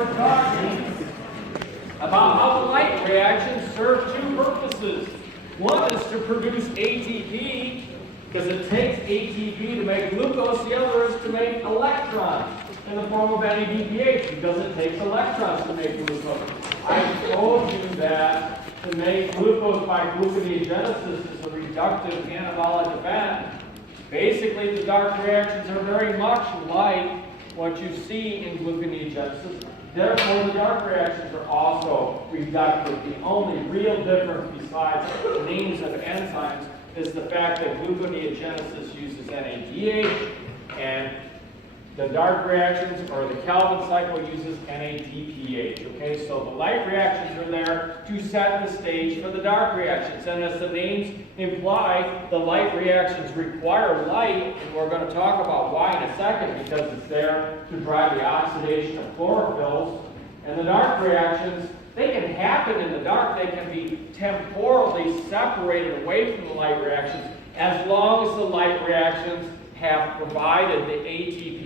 we're talking about how the light reactions serve two purposes. One is to produce ATP, because it takes ATP to make glucose. The other is to make electrons in the form of NADPH, because it takes electrons to make glucose. I told you that to make glucose by gluconeogenesis is a reductive anabolic event. Basically, the dark reactions are very much like what you see in gluconeogenesis. Therefore, the dark reactions are also reductive. The only real difference besides the names of enzymes is the fact that gluconeogenesis uses NADH and the dark reactions, or the Calvin cycle, uses NADPH. Okay, so the light reactions are there to set the stage for the dark reactions. And as the names imply, the light reactions require light, and we're going to talk about why in a second, because it's there to drive the oxidation of chlorophylls. And the dark reactions, they can happen in the dark. They can be temporally separated away from the light reactions as long as the light reactions have provided the ATP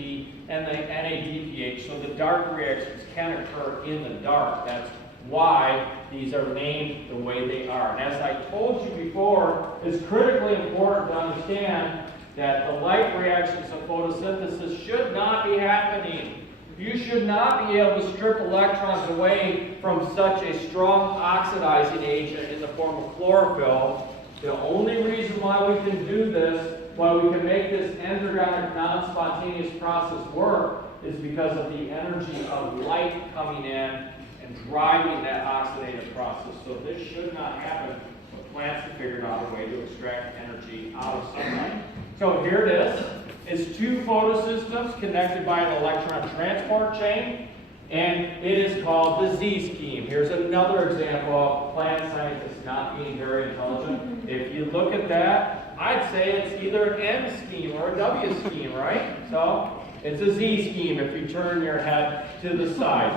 and the NADPH, so the dark reactions can occur in the dark. That's why these are named the way they are. And as I told you before, it's critically important to understand that the light reactions of photosynthesis should not be happening. You should not be able to strip electrons away from such a strong oxidizing agent in the form of chlorophyll. The only reason why we can do this, why we can make this endergonic non-spontaneous process work, is because of the energy of light coming in and driving that oxidative process. So this should not happen, but plants have figured out a way to extract energy out of sunlight. So here it is. It's two photosystems connected by an electron transport chain, and it is called the Z scheme. Here's another example of plant scientists not being very intelligent. If you look at that, I'd say it's either an M scheme or a W scheme, right? So it's a Z scheme if you turn your head to the side.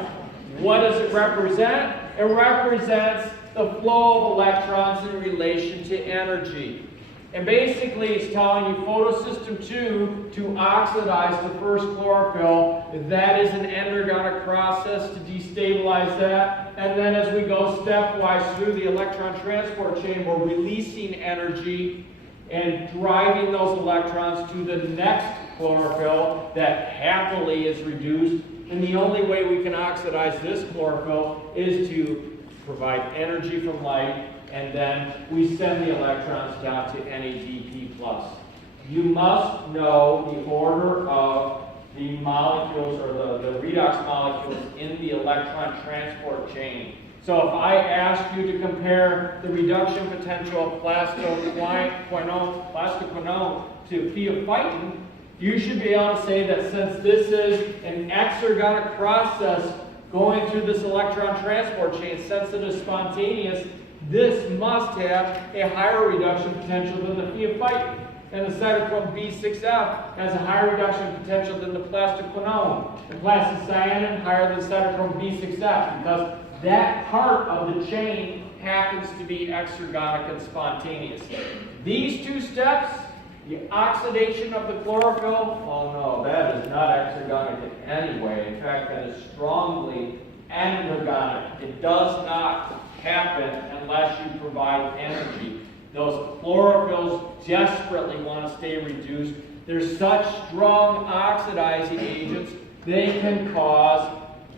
What does it represent? It represents the flow of electrons in relation to energy. And basically, it's telling you photosystem 2 to oxidize the first chlorophyll. That is an endergonic process to destabilize that. And then as we go stepwise through the electron transport chain, we're releasing energy and driving those electrons to the next chlorophyll that happily is reduced. And the only way we can oxidize this chlorophyll is to provide energy from light, and then we send the electrons down to NADP+. You must know the order of the molecules, or the redox molecules in the electron transport chain. So if I ask you to compare the reduction potential of plastoquinone to theophytin, you should be able to say that since this is an exergonic process going through this electron transport chain, since it is spontaneous, this must have a higher reduction potential than the theophytin. And the cytochrome B6F has a higher reduction potential than the plastoquinone. The plastocyanin higher than cytochrome B6F, because that part of the chain happens to be exergonic and spontaneous. These two steps, the oxidation of the chlorophyll, oh no, that is not exergonic in any way. In fact, that is strongly endergonic. It does not happen unless you provide energy. Those chlorophylls desperately want to stay reduced. They're such strong oxidizing agents, they can cause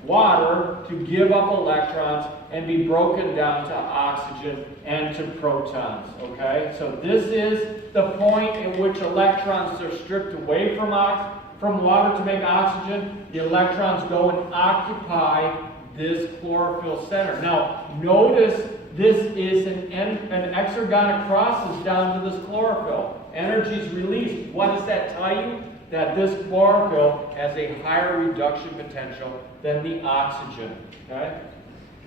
water to give up electrons and be broken down to oxygen and to protons. Okay? So this is the point in which electrons are stripped away from water to make oxygen. The electrons go and occupy this chlorophyll center. Now, notice this is an exergonic process down to this chlorophyll. Energy is released. What does that tell you? That this chlorophyll has a higher reduction potential than the oxygen. Okay?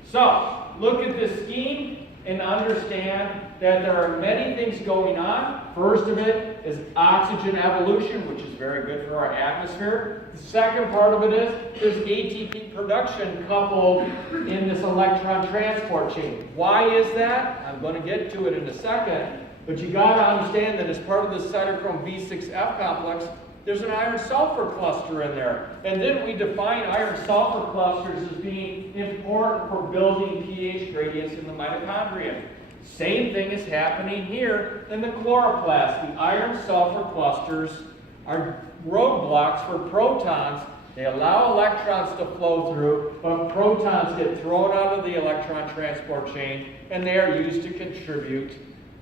So, look at this scheme and understand that there are many things going on. First of it is oxygen evolution, which is very good for our atmosphere. The second part of it is there's ATP production coupled in this electron transport chain. Why is that? I'm going to get to it in a second. But you got to understand that as part of this cytochrome B6F complex, there's an iron sulfur cluster in there. And then we define iron sulfur clusters as being important for building pH gradients in the mitochondria. Same thing is happening here in the chloroplast. The iron sulfur clusters are roadblocks for protons. They allow electrons to flow through, but protons get thrown out of the electron transport chain, and they are used to contribute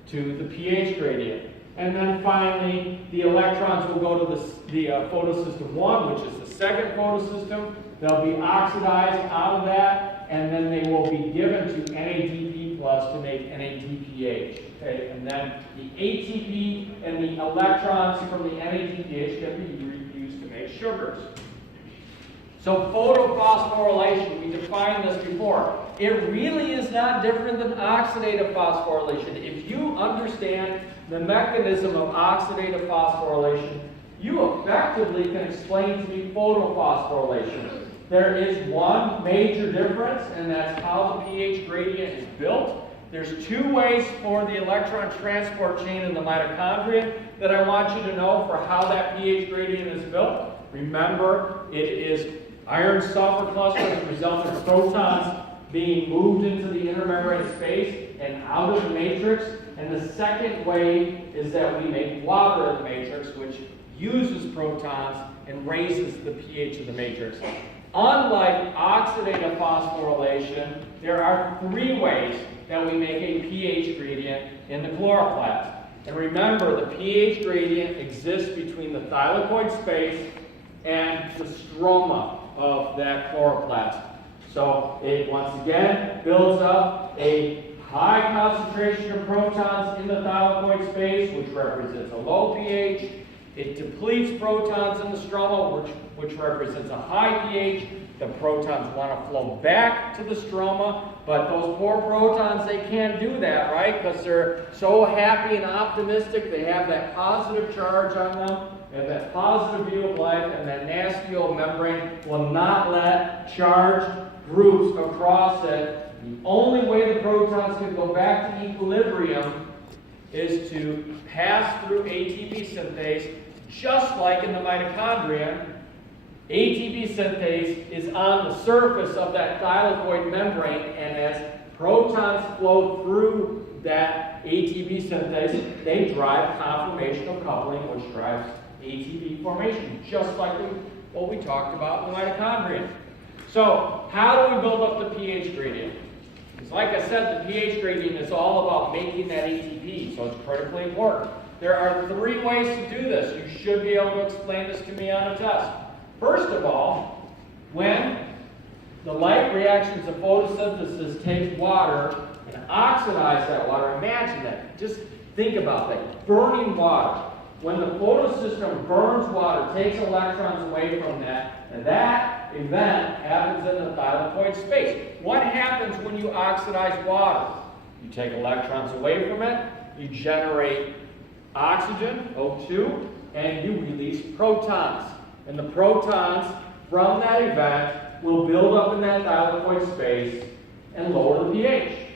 to the pH gradient. And then finally, the electrons will go to the photosystem 1, which is the second photosystem. They'll be oxidized out of that, and then they will be given to NADP plus to make NADPH. Okay? And then the ATP and the electrons from the NADPH can be used to make sugars. So photophosphorylation, we defined this before. It really is not different than oxidative phosphorylation. If you understand the mechanism of oxidative phosphorylation, you effectively can explain to me photophosphorylation. There is one major difference, and that's how the pH gradient is built. There's two ways for the electron transport chain in the mitochondria that I want you to know for how that pH gradient is built. Remember, it is iron sulfur clusters result in protons being moved into the intermembrane space and out of the matrix. And the second way is that we make water in the matrix, which uses protons and raises the pH of the matrix. Unlike oxidative phosphorylation, there are three ways that we make a pH gradient in the chloroplast. And remember, the pH gradient exists between the thylakoid space and the stroma of that chloroplast. So it once again builds up a high concentration of protons in the thylakoid space, which represents a low pH. It depletes protons in the stroma, which represents a high pH. The protons want to flow back to the stroma, but those poor protons, they can't do that, right? Because they're so happy and optimistic. They have that positive charge on them. They have that positive view of life, and that nasty old membrane will not let charged groups across it. The only way the protons can go back to equilibrium is to pass through ATP synthase, just like in the mitochondria. ATP synthase is on the surface of that thylakoid membrane, and as protons flow through that ATP synthase, they drive conformational coupling, which drives ATP formation, just like what we talked about in the mitochondria. So, how do we build up the pH gradient? Because like I said, the pH gradient is all about making that ATP, so it's critically important. There are three ways to do this. You should be able to explain this to me on a test. First of all, when the light reactions of photosynthesis take water and oxidize that water, imagine that. Just think about that. Burning water. When the photosystem burns water, takes electrons away from that, and that event happens in the thylakoid space. What happens when you oxidize water? You take electrons away from it, you generate oxygen, O2, and you release protons. And the protons from that event will build up in that thylakoid space and lower the pH.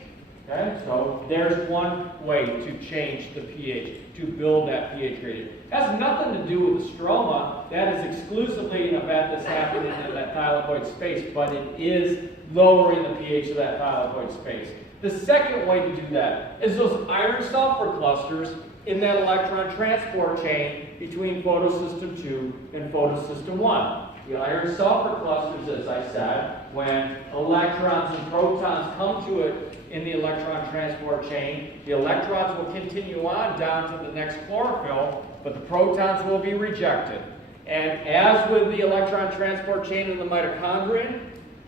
Okay? So there's one way to change the pH, to build that pH gradient. It has nothing to do with the stroma. That is exclusively an event that's happening in that thylakoid space, but it is lowering the pH of that thylakoid space. The second way to do that is those iron sulfur clusters in that electron transport chain between photosystem 2 and photosystem 1. The iron sulfur clusters, as I said, when electrons and protons come to it in the electron transport chain, the electrons will continue on down to the next chlorophyll, but the protons will be rejected. And as with the electron transport chain in the mitochondria,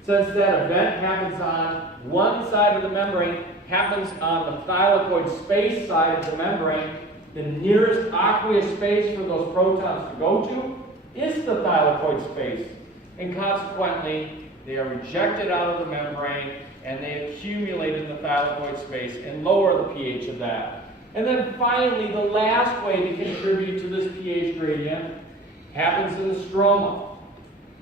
since that event happens on one side of the membrane, happens on the thylakoid space side of the membrane, the nearest aqueous space for those protons to go to is the thylakoid space. And consequently, they are rejected out of the membrane and they accumulate in the thylakoid space and lower the pH of that. And then finally, the last way to contribute to this pH gradient happens in the stroma.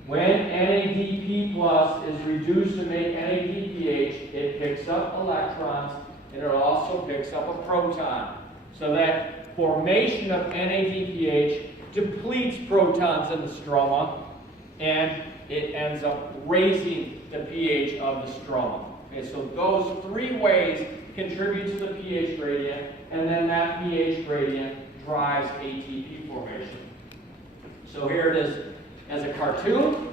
When NADP plus is reduced to make NADPH, it picks up electrons and it also picks up a proton. So that formation of NADPH depletes protons in the stroma, and it ends up raising the pH of the stroma. Okay, so those three ways contribute to the pH gradient, and then that pH gradient drives ATP formation. So here it is as a cartoon.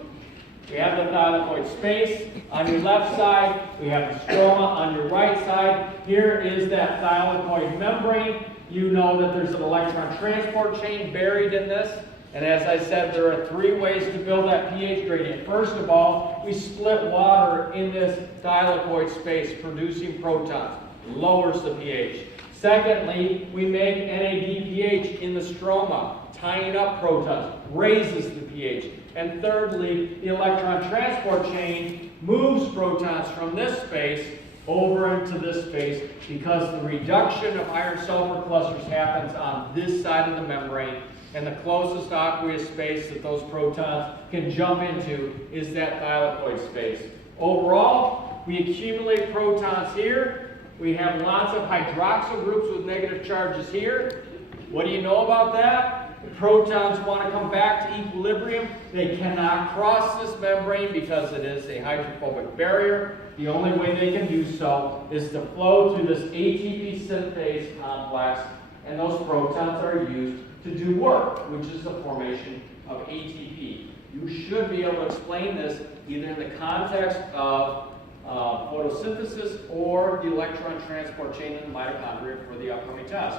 We have the thylakoid space. On your left side, we have the stroma. On your right side, here is that thylakoid membrane. You know that there's an electron transport chain buried in this. And as I said, there are three ways to build that pH gradient. First of all, we split water in this thylakoid space, producing protons. Lowers the pH. Secondly, we make NADPH in the stroma, tying up protons, raises the pH. And thirdly, the electron transport chain moves protons from this space over into this space because the reduction of iron-sulfur clusters happens on this side of the membrane, and the closest aqueous space that those protons can jump into is that thylakoid space. Overall, we accumulate protons here. We have lots of hydroxyl groups with negative charges here. What do you know about that? The protons want to come back to equilibrium. They cannot cross this membrane because it is a hydrophobic barrier. The only way they can do so is to flow through this ATP synthase complex, and those protons are used to do work, which is the formation of ATP. You should be able to explain this either in the context of photosynthesis or the electron transport chain in the mitochondria for the upcoming test.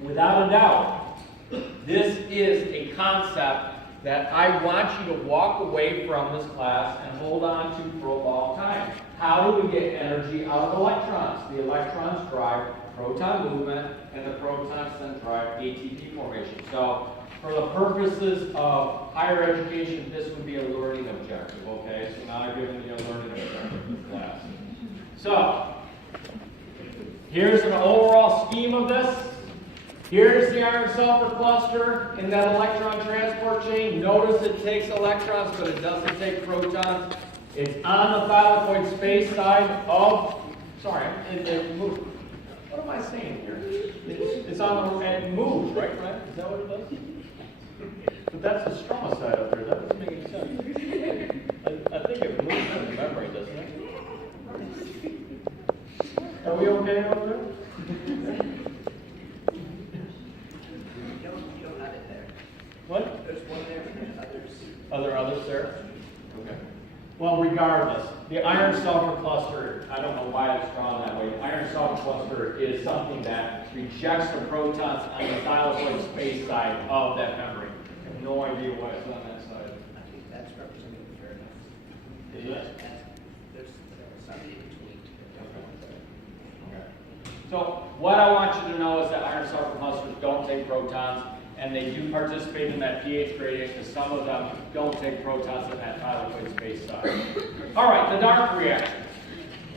Without a doubt, this is a concept that I want you to walk away from this class and hold on to for a long time. How do we get energy out of electrons? The electrons drive proton movement, and the protons then drive ATP formation. So, for the purposes of higher education, this would be a learning objective, okay? So now I've given you a learning objective in this class. So, here's an overall scheme of this. Here's the iron-sulfur cluster in that electron transport chain. Notice it takes electrons, but it doesn't take protons. It's on the thylakoid space side of, sorry, it moves. What am I saying here? It's on the, it moves, right, Brian? Is that what it does? But that's the stroma side up there. That doesn't make any sense. I think it moves in the membrane, doesn't it? Are we okay over there? What? There's one there and others there? Okay. Well, regardless, the iron-sulfur cluster, I don't know why it's drawn that way. The iron-sulfur cluster is something that rejects the protons on the thylakoid space side of that membrane. I have no idea why it's on that side. I think that's represented fair enough. Is it? There's something in between. Okay. So what I want you to know is that iron-sulfur clusters don't take protons, and they do participate in that pH gradient because some of them don't take protons in that thylakoid space side. All right, the dark reactions.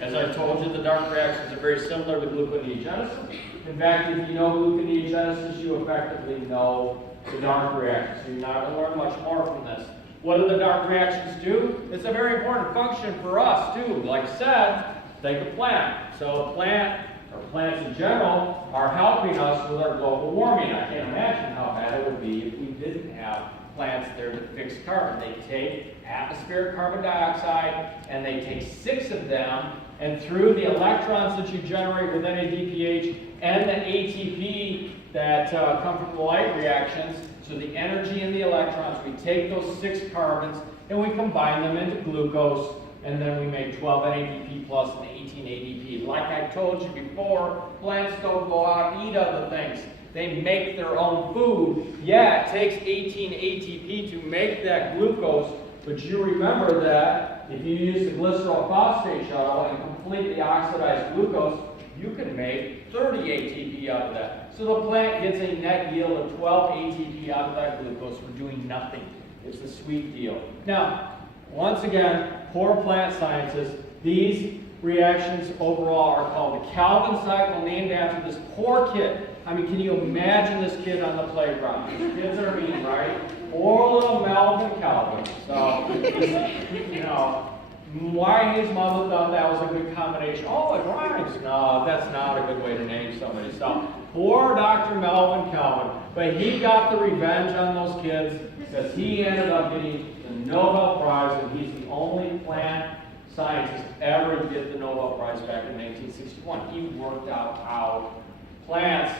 As I told you, the dark reactions are very similar to gluconeogenesis. In fact, if you know gluconeogenesis, you effectively know the dark reactions. So you're not going to learn much more from this. What do the dark reactions do? It's a very important function for us, too. Like I said, take a plant. So a plant, or plants in general, are helping us with our global warming. I can't imagine how bad it would be if we didn't have plants there to fix carbon. They take atmospheric carbon dioxide, and they take 6 of them, and through the electrons that you generate with NADPH and the ATP that come from the light reactions, so the energy in the electrons, we take those 6 carbons and we combine them into glucose, and then we make 12 NADP plus and 18 ADP. Like I told you before, plants don't go out and eat other things. They make their own food. Yeah, it takes 18 ATP to make that glucose, but you remember that if you use the glycerol phosphate shuttle and completely oxidize glucose, you can make 30 ATP out of that. So the plant gets a net yield of 12 ATP out of that glucose for doing nothing. It's a sweet deal. Now, once again, poor plant scientists, these reactions overall are called the Calvin cycle, named after this poor kid. I mean, can you imagine this kid on the playground? These kids are mean, right? Poor little Melvin Calvin. So, you know, why his mother thought that was a good combination. Oh, it rhymes. No, that's not a good way to name somebody. So, Poor Dr. Melvin Calvin. But he got the revenge on those kids because he ended up getting the Nobel Prize, and he's the only plant scientist ever to get the Nobel Prize back in 1961. He worked out how plants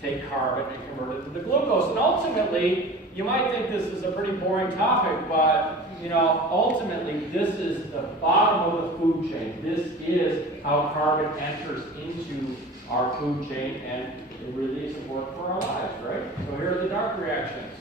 take carbon and convert it to the glucose. And ultimately, you might think this is a pretty boring topic, but ultimately this is the bottom of the food chain. This is how carbon enters into our food chain, and it really is important for our lives, right? So here are the dark reactions.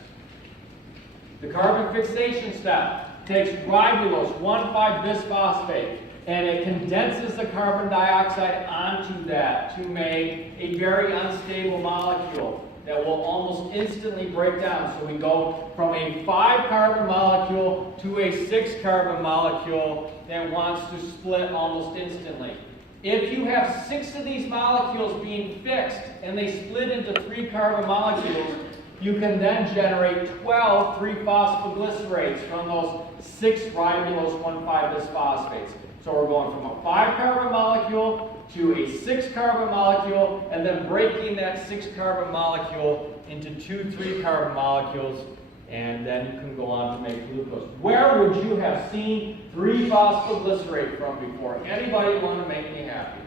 The carbon fixation step takes ribulose 1,5-bisphosphate, and it condenses the carbon dioxide onto that to make a very unstable molecule that will almost instantly break down. So we go from a 5-carbon molecule to a 6-carbon molecule that wants to split almost instantly. If you have 6 of these molecules being fixed and they split into 3-carbon molecules, you can then generate 12 3-phosphoglycerates from those 6 ribulose 1,5-bisphosphates. So we're going from a 5-carbon molecule to a 6-carbon molecule, and then breaking that 6-carbon molecule into 2 3-carbon molecules, and then you can go on to make glucose. Where would you have seen 3-phosphoglycerate from before? Anybody want to make me happy?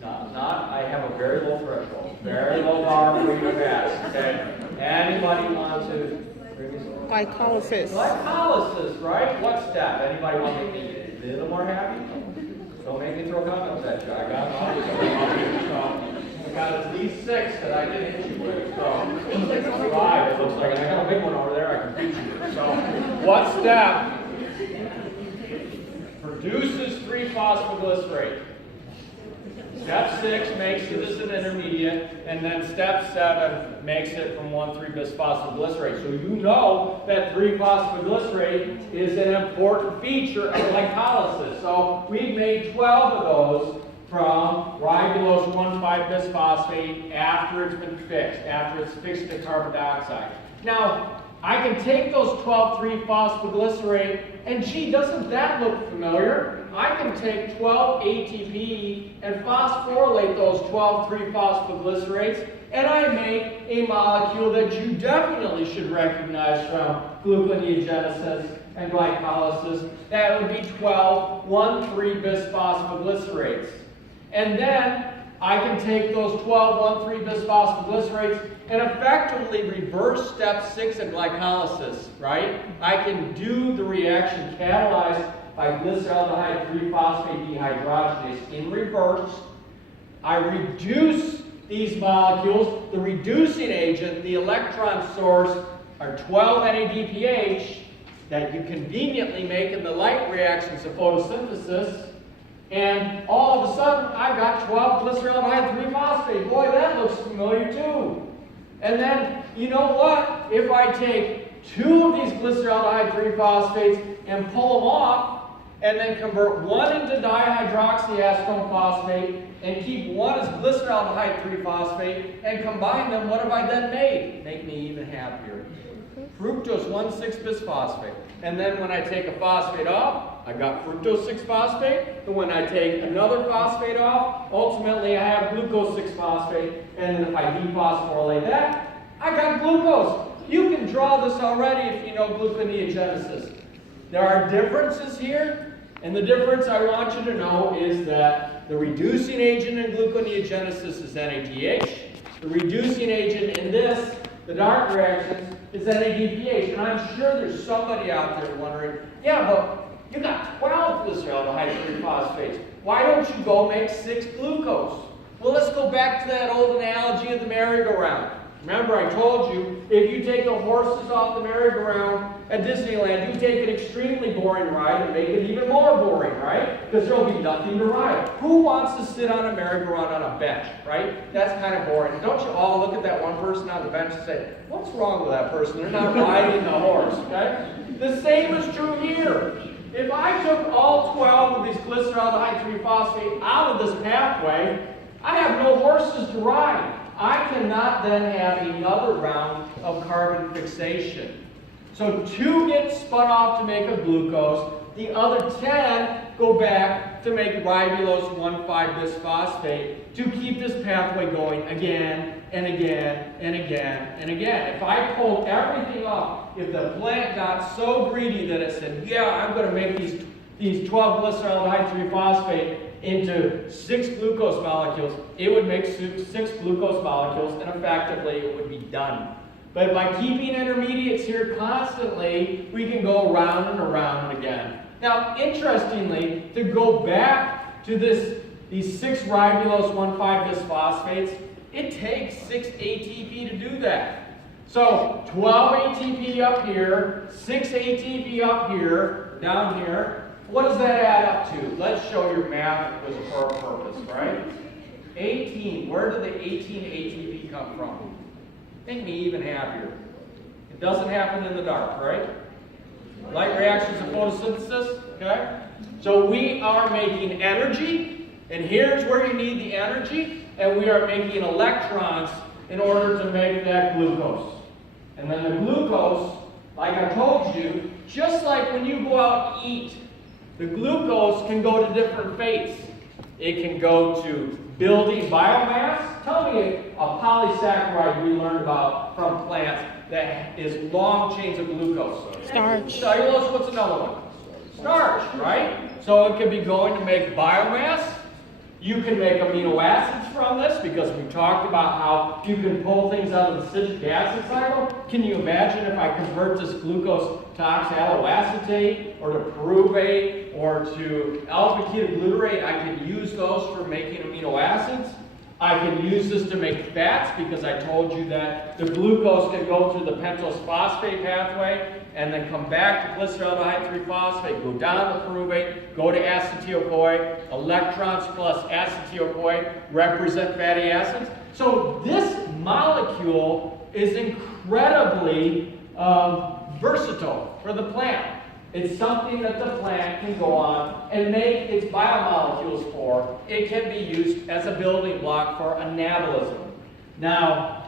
Not. I have a very low threshold, very low bar for you to pass. Okay. Anybody want to bring this over? Glycolysis. Glycolysis, right? What step? Anybody want to make me a little more happy? Don't make me throw condoms at you. I got all this stuff. So I got at least 6 that I didn't hit you with. So 5, it looks like. And I got a big one over there I can beat you with. So what step produces 3-phosphoglycerate? Step 6 makes it as an intermediate, and then step 7 makes it from 1,3-bisphosphoglycerate. So you know that 3-phosphoglycerate is an important feature of glycolysis. So we've made 12 of those from ribulose 1,5-bisphosphate after it's been fixed, after it's fixed to carbon dioxide. Now, I can take those 12 3-phosphoglycerate, and gee, doesn't that look familiar? I can take 12 ATP and phosphorylate those 12 3-phosphoglycerates, and I make a molecule that you definitely should recognize from gluconeogenesis and glycolysis. That would be 12 1,3-bisphosphoglycerates. And then I can take those 12 1,3-bisphosphoglycerates and effectively reverse step 6 of glycolysis, right? I can do the reaction catalyzed by glyceraldehyde 3-phosphate dehydrogenase in reverse. I reduce these molecules. The reducing agent, the electron source, are 12 NADPH that you conveniently make in the light reactions of photosynthesis. And all of a sudden, I've got 12 glyceraldehyde 3-phosphate. Boy, that looks familiar too. And then, you know what? If I take 2 of these glyceraldehyde 3-phosphates and pull them off, and then convert 1 into dihydroxyacetone phosphate, and keep 1 as glyceraldehyde 3-phosphate, and combine them, what have I then made? Make me even happier. Fructose 1,6-bisphosphate. And then when I take a phosphate off, I got fructose 6-phosphate. And when I take another phosphate off, ultimately I have glucose 6-phosphate. And then if I dephosphorylate that, I got glucose. You can draw this already if you know gluconeogenesis. There are differences here. And the difference I want you to know is that the reducing agent in gluconeogenesis is NADH. The reducing agent in this, the dark reactions, is NADPH. And I'm sure there's somebody out there wondering, yeah, but you got 12 glyceraldehyde 3-phosphates. Why don't you go make 6 glucose? Well, let's go back to that old analogy of the merry-go-round. Remember, I told you, if you take the horses off the merry-go-round at Disneyland, you take an extremely boring ride and make it even more boring, right? Because there'll be nothing to ride. Who wants to sit on a merry-go-round on a bench, right? That's kind of boring. Don't you all look at that one person on the bench and say, what's wrong with that person? They're not riding the horse, okay? The same is true here. If I took all 12 of these glyceraldehyde 3-phosphate out of this pathway, I have no horses to ride. I cannot then have another round of carbon fixation. So 2 get spun off to make a glucose, The other 10 go back to make ribulose 1,5-bisphosphate to keep this pathway going again and again and again and again. If I pulled everything up, if the plant got so greedy that it said, yeah, I'm going to make these 12 glyceraldehyde 3-phosphate into 6 glucose molecules, it would make 6 glucose molecules, and effectively it would be done. But by keeping intermediates here constantly, we can go around and around again. Now, interestingly, to go back to these 6 ribulose 1,5-bisphosphates, it takes 6 ATP to do that. So 12 ATP up here, 6 ATP up here, down here. What does that add up to? Let's show your math was for a purpose, right? 18. Where did the 18 ATP come from? Make me even happier. It doesn't happen in the dark, right? Light reactions of photosynthesis, okay? So we are making energy, and here's where you need the energy, and we are making electrons in order to make that glucose. And then the glucose, like I told you, just like when you go out and eat, the glucose can go to different fates. It can go to building biomass. Tell me a polysaccharide we learned about from plants that is long chains of glucose. Starch. Cellulose, what's another one? Starch, right? So it could be going to make biomass. You can make amino acids from this because we talked about how you can pull things out of the citric acid cycle. Can you imagine if I convert this glucose to oxaloacetate or to pyruvate or to alpha-ketoglutarate? I can use those for making amino acids. I can use this to make fats because I told you that the glucose can go through the pentose phosphate pathway and then come back to glyceraldehyde 3-phosphate, go down to pyruvate, go to acetyl-CoA. Electrons plus acetyl-CoA represent fatty acids. So this molecule is incredibly versatile for the plant. It's something that the plant can go on and make its biomolecules for. It can be used as a building block for anabolism. Now,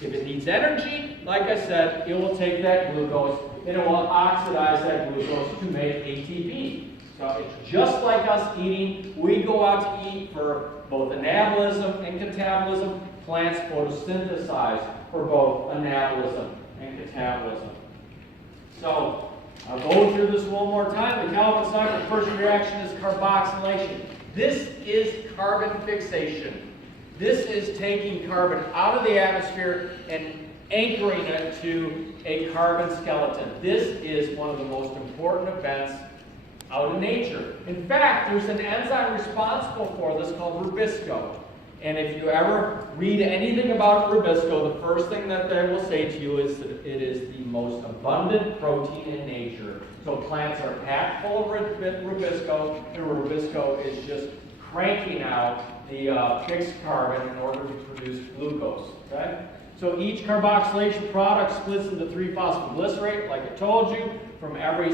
if it needs energy, like I said, it will take that glucose and it will oxidize that glucose to make ATP. So it's just like us eating. We go out to eat for both anabolism and catabolism. Plants photosynthesize for both anabolism and catabolism. So I'll go through this one more time. The Calvin cycle first reaction is carboxylation. This is carbon fixation. This is taking carbon out of the atmosphere and anchoring it to a carbon skeleton. This is one of the most important events out in nature. In fact, there's an enzyme responsible for this called rubisco. And if you ever read anything about rubisco, the first thing that they will say to you is that it is the most abundant protein in nature. So plants are packed full of rubisco, and rubisco is just cranking out the fixed carbon in order to produce glucose. Okay? So each carboxylation product splits into 3-phosphoglycerate, like I told you, from every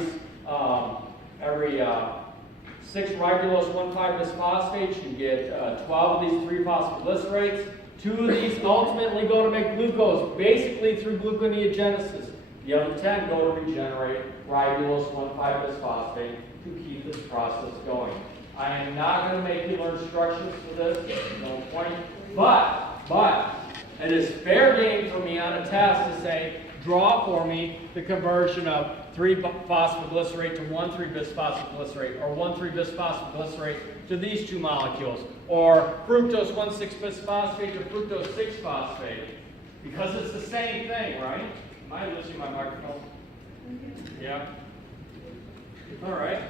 6 ribulose 1,5-bisphosphates, you get 12 of these 3-phosphoglycerates. 2 of these ultimately go to make glucose, basically through gluconeogenesis. The other 10 go to regenerate ribulose 1,5-bisphosphate to keep this process going. I am not going to make you learn instructions for this, no point. But it is fair game for me on a test to say, draw for me the conversion of 3-phosphoglycerate to 1,3-bisphosphoglycerate, or 1,3-bisphosphoglycerate to these 2 molecules, or fructose 1,6-bisphosphate to fructose 6-phosphate, because it's the same thing, right? Am I losing my microphone? Yeah. All right.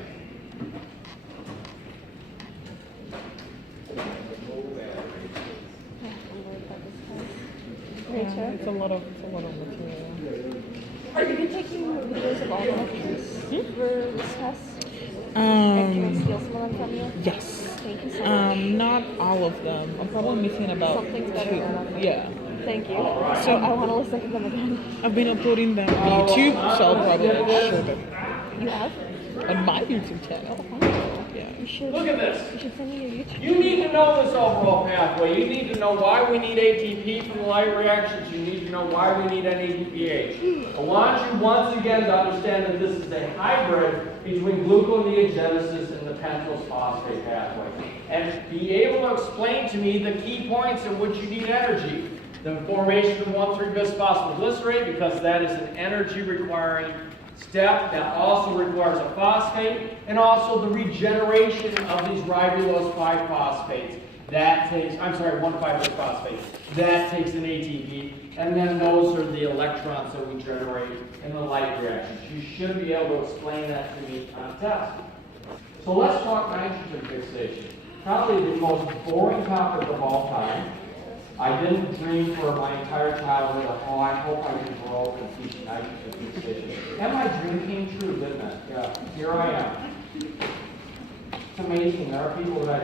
Yeah, it's a lot of material. Are you taking videos of all the lectures for this test? And can I steal some of them from you? Yes. Thank you so much. Not all of them. I'm probably missing about Something's better 2. than nothing. Yeah. Thank you. So I want to listen to them again. I've been uploading them on YouTube, so I'll probably show them. You have? On my YouTube channel. Yeah. You should. Look at this. You should send me your YouTube. You need to know this overall pathway. You need to know why we need ATP from the light reactions. You need to know why we need NADPH. I want you once again to understand that this is a hybrid between gluconeogenesis and the pentose phosphate pathway. And be able to explain to me the key points in which you need energy. The formation of 1,3-bisphosphoglycerate, because that is an energy requiring step that also requires a phosphate, and also the regeneration of these ribulose 5-phosphates. That takes, 1,5-bisphosphate. That takes an ATP, and then those are the electrons that we generate in the light reactions. You should be able to explain that to me on a test. So let's talk nitrogen fixation. Probably the most boring topic of all time. I didn't dream for my entire childhood of, oh, I hope I can grow up and teach nitrogen fixation. And my dream came true, didn't it? Yeah, here I am. It's amazing. There are people that